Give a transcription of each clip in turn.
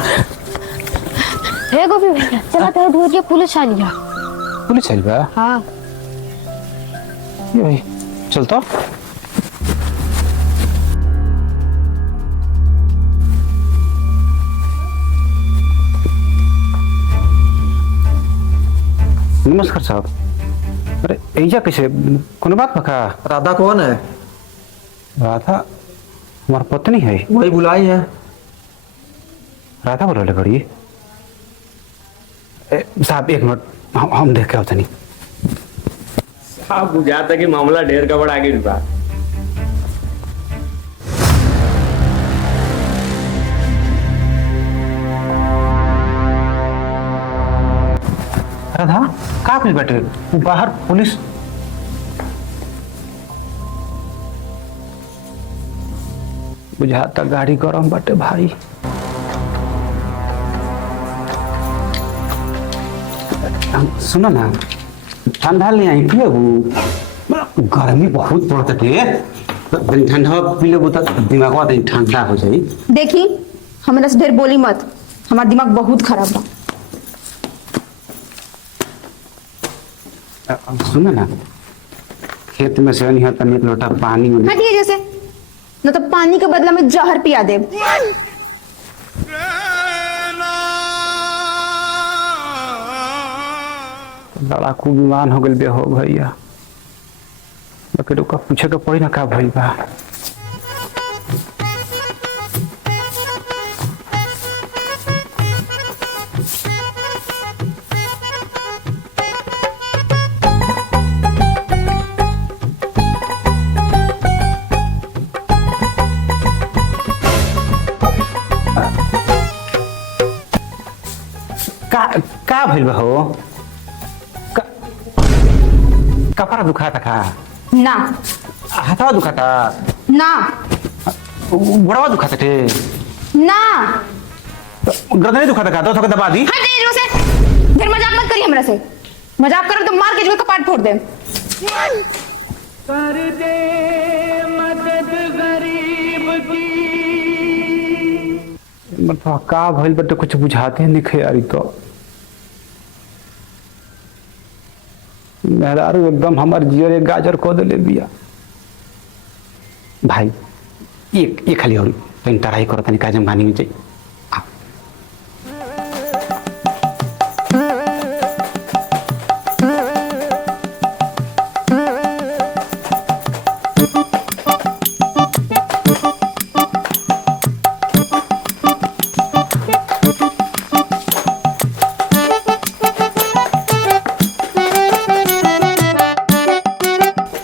हे गोपी भैया चला तो धो के पुलिस आ लिया। पुलिस आई बा? हाँ ये भाई चल तो। नमस्कार साहब। अरे ऐजा कैसे कौन बात पका? राधा कौन है? राधा हमारा पत्नी है। वही बुलाई है। राधा बोला बड़ी साहब एक मिनट हम देख के होता नहीं। साहब बुझाता कि मामला ढेर का बड़ा आगे बा। राधा का कुछ बैठे बाहर पुलिस? बुझाता गाड़ी गरम बाटे भाई। सुनो ना ठंडा ले आई पिए गर्मी बहुत पड़ता थे। ठंडा पी लेबू तो दिमाग ठंडा हो जाई। देखी हमरा से ढेर बोली मत, हमारा दिमाग बहुत खराब बा। सुनो ना खेत में से नहीं तनी एक लोटा पानी में हटिए जैसे, न तो पानी के बदला में जहर पिया दे। लड़ाकू विमान हो गए हो भैया। बकरे का पूछे के पड़ी ना का भइल बा। का भइल बा हो? कपड़ा दुखाता का? ना हाथवा दुखाता? ना गोड़वा दुखाता थे? ना गर्दन दुखाता का? तो दबा दी। हटिए जैसे, ढेर मजाक मत करिए हमरा से। मजाक करो तो मार के जो कपाट फोड़ दे। कर दे मदद गरीब की। मतलब का भइल बटे कुछ बुझाते नहीं खयारी तो। मेहरारू एकदम हमार जियर एक गाजर को दे बिया भाई। ये खाली हो तो टराई करो तनी काजम बानी में जाई।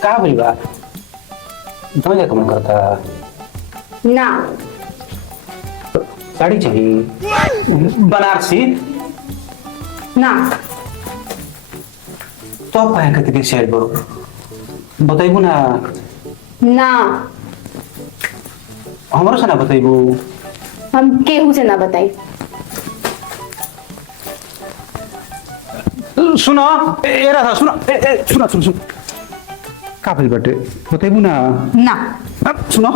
का भइल बा? दो जगह मन करता ना साड़ी चाहिए बनारसी ना तो पहन के शेयर करो बताइबू ना। ना हमारो से ना बताइबू। हम केहू से ना बताई। सुनो ए राधा सुनो सुनो सुनो सुनो का भइल बाटे बताइबू ना। ना सुनो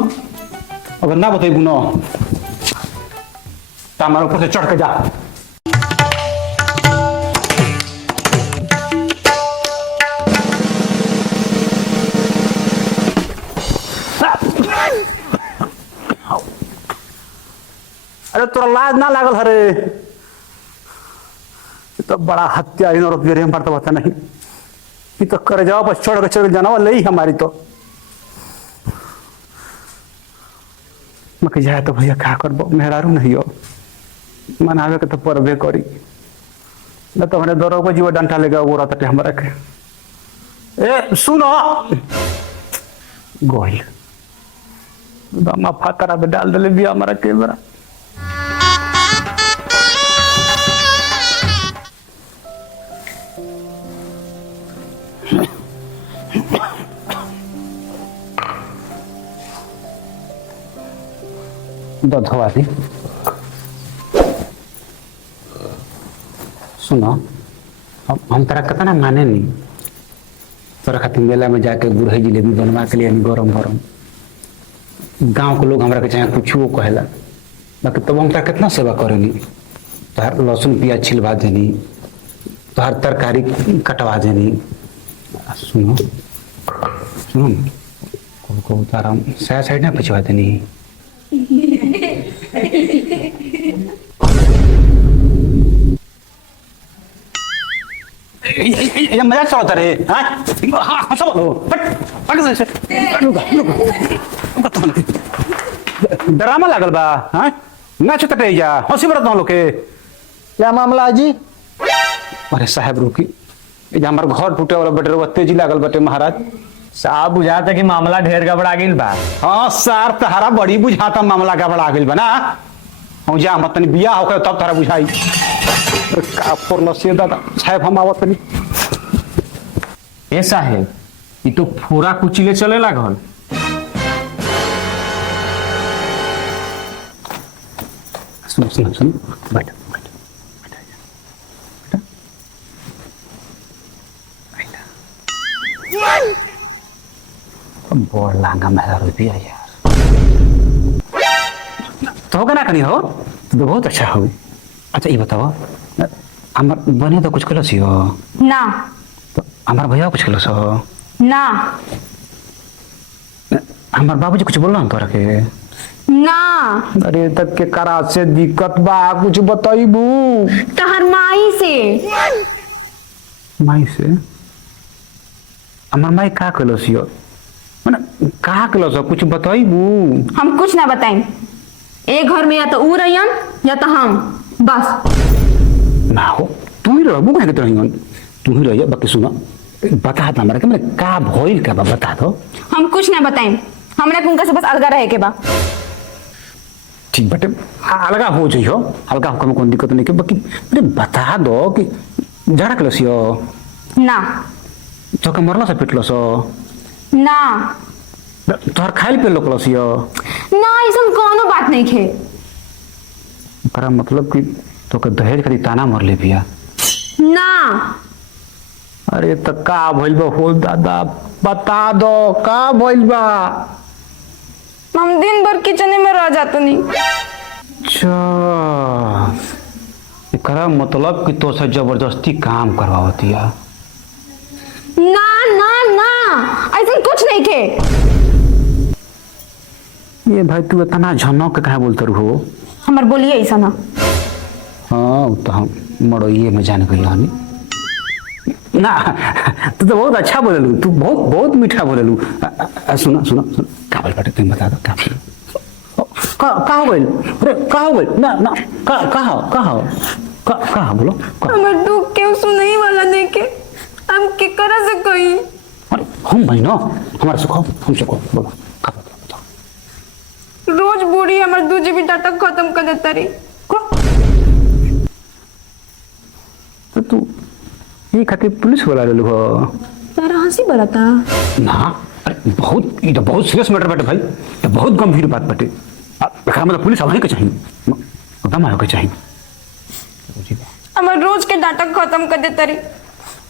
अगर ना बताइबू ना तो हमारे ऊपर से चढ़ के जा। अरे तोरा लाज ना लागल हरे? तो बड़ा हत्याहीन और बेरहम पड़ता बता नहीं। ये तो कर जाओ बस छोड़ के जाना वाला ही हमारी तो। मैं जाए तो भैया क्या करबो मेहरारू नहीं हो मनावे के तो परबे करी न तो हमने दौड़ो को जीव डंटा लेगा वो रहता हमारा के। ए सुनो गोल दमा फातरा में डाल दले भी हमारा कैमरा। धोवा दी। सुनो हम तरह कतना माने नहीं तोरा खातिर मेला में जाके गुरही जिलेबी बनवा के लिए गरम गरम गांव के लोग हमरा के चाहे कुछ कहेला बाकी तब हम कितना सेवा करेनी, तोहर लहसुन प्याज छिलवा देनी, तोहर तरकारी कटवा देनी। सुनो सुनो न, को तारा साइड ना पचवा देनी। ये मजाक चलता रे। हाँ सब पट ड्रामा लागल बा। हाँ नाच तटे जा हंसी बरत लोग के। क्या मामला जी? अरे साहब रुकी, हमार घर टूटे वाला बटे रउआ तेजी लागल बटे महाराज। साहब बुझाता कि मामला ढेर गड़बड़ा गिल बा। हाँ सर तहरा बड़ी बुझाता मामला गड़बड़ा गइल बा ना। हम जा मत तनी बियाह होकर तब तहरा बुझाई। का फोरल से दादा साहब हम आवत तनी। ए साहेब ये तो फोरा कुचिले चले लागल। सुन सुन सुन बैठ बोर लांगा मेरा रुपया यार। तो होगा ना कहीं हो तो बहुत अच्छा हो। अच्छा ये बताओ हमार बने तो कुछ कलो सी हो ना तो हमार भैया कुछ कलो सो ना हमार बाबूजी कुछ बोल रहा तोरा के ना। अरे तक के करा से दिक्कत बा, कुछ बताइबू। तहर माई से। माई से हमार माई का कलो सी हो मैंने का कलो सो कुछ बताइबू। हम कुछ ना बताएं। एक घर में या तो ऊ रहियन या तो हम, बस। ना हो तू ही रहो कहीं तो रही तू ही रहिए। बाकी सुनो बता दो हमारा मैंने का भइल का बता दो। हम कुछ ना बताएं। हमने उनका से बस अलगा रहे के बा। ठीक बटे अलगा हो जाइयो, अलगा होकर में कोई दिक्कत नहीं के। बाकी अरे बता दो कि जड़ा कलसियो ना तो का मरला से पिटलो सो ना तोहर खाइल पे लो कलसियो ना। ऐसा कोनो बात नहीं खे। करा मतलब कि तो का दहेज खातिर ताना मर ले पिया ना। अरे तो का भइल बा हो दादा, बता दो का भइल बा। हम दिन भर किचन में रह जाते नहीं। अच्छा करा मतलब कि तो से जबरदस्ती काम करवावती है। ना ना ना ऐसा कुछ नहीं खे। ये भाई तू इतना झनक के कहाँ बोलते रहो। हमार बोलिए ऐसा ना। हाँ तो हम मड़ोइए में जान गई हनी ना। तू तो बहुत अच्छा बोलेलू, तू बहुत बहुत मीठा बोलेलू। सुना सुना सुन का बोल बटे तुम बता दो का हो गइल। अरे का हो गइल ना ना का बोलो हमार दुख के सुनई वाला देखे हम के करा से कही। अरे हम भाई ना हमारा सुखो हम सुखो बोलो का बताओ। रोज बूढ़ी हमार 2 GB डाटा खत्म कर देता रही। तो तू ये खातिर पुलिस वाला ले लो तारा हंसी बरता ना। अरे बहुत ये तो बहुत सीरियस मैटर बाटे भाई, तो बहुत गंभीर बात बाटे। एकरा मतलब पुलिस आवे के चाहिए, एकदम आवे के चाहिए। हमार रोज के डाटा खत्म कर देता रही।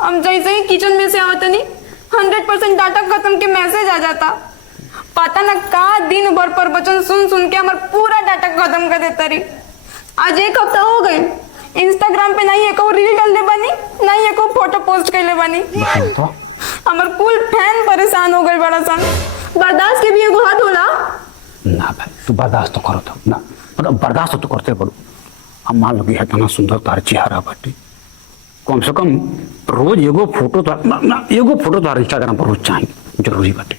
हम जैसे ही किचन में से आवत नहीं 100% डाटा खत्म के मैसेज आ जाता। पता ना का दिन भर पर बचन सुन सुन के हमार पूरा डाटा खत्म कर देता रही। आज 1 हफ्ता हो गए। इंस्टाग्राम पे नहीं एको रील डालने बानी, नहीं एको फोटो पोस्ट करले बानी। तो हमार कुल फैन परेशान हो गए बड़ा सन। बर्दाश्त के भी एगो हद होला ना भाई। तू बर्दाश्त तो करो तो ना, मतलब बर्दाश्त तो करते पड़ो। अब मान लो कि इतना सुंदर तार चेहरा बाटे, कम से कम रोज एगो फोटो तो ना एगो फोटो तो इंस्टाग्राम पर रोज चाहिए, जरूरी बाटे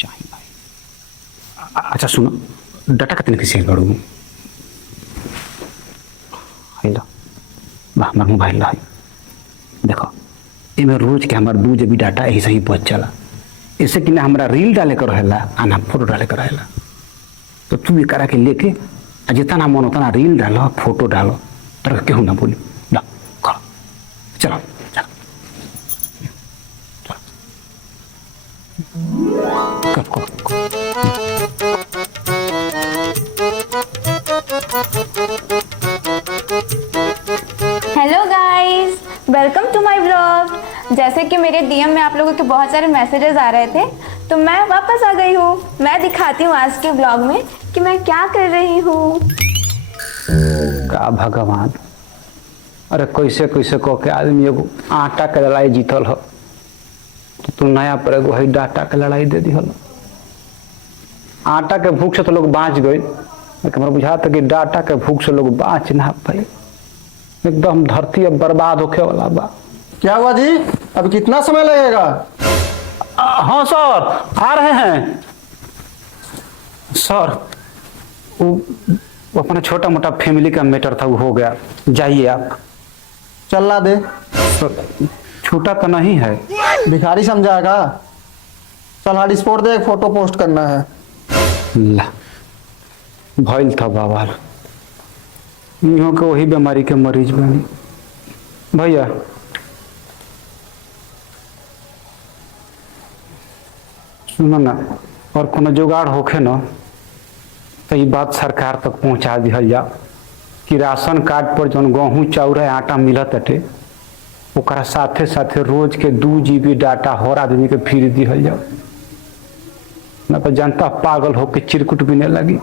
चाहिए भाई। अच्छा सुनो डाटा कितने की सेल करूँ बा हमार मोबाइल ला देखो इमें रोज के हमार 2 GB डाटा ऐसे ही बच चला। इससे कि ना हमारा रील डाले कर रहेला आना फोटो डाले कर रहेला। तो तू ये करा के लेके जितना मन उतना रील डालो फोटो डालो तर क्यों ना बोली ला करो चलो चलो चलो hello guys, welcome to my blog. जैसे कि मेरे डीएम में आप लोगों के बहुत सारे मैसेजेस आ रहे थे तो मैं वापस आ गई हूँ। मैं दिखाती हूँ आज के ब्लॉग में कि मैं क्या कर रही हूँ। का भगवान। अरे कैसे कैसे कह के आदमी एगो आटा के लड़ाई जीतल हो, तो तू नया पर एगो है डाटा के लड़ाई दे दिहल। आटा के भूख से तो लोग बाँच गए, लेकिन हमरा बुझाता कि डाटा के भूख से लोग बाँच ना पाए। एकदम धरती अब बर्बाद होके वाला बा। क्या हुआ जी, अभी कितना समय लगेगा? हाँ सर, आ रहे हैं सर। वो अपना छोटा मोटा फैमिली का मैटर था, वो हो गया, जाइए आप। चलना दे। छूटा तो नहीं है? भिखारी समझाएगा। चल हॉट स्पॉट दे, एक फोटो पोस्ट करना है। ला भइल था बाबा, इहों के वही बीमारी के मरीज बनी। भैया सुनो ना, और कोनो जुगाड़ होखे न तो ये बात सरकार तक पहुंचा दिहल जा कि राशन कार्ड पर जौन गेहूँ चाउर आटा मिलत अटे, ओकरा साथे साथे रोज के 2 GB डाटा हर आदमी के फ्री दिहल जाओ, ना तो जनता पागल होके चिरकुट बिने लगी।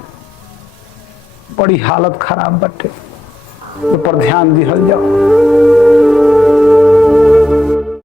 बड़ी हालत खराब बटे, ऊपर ध्यान दिहल जाओ।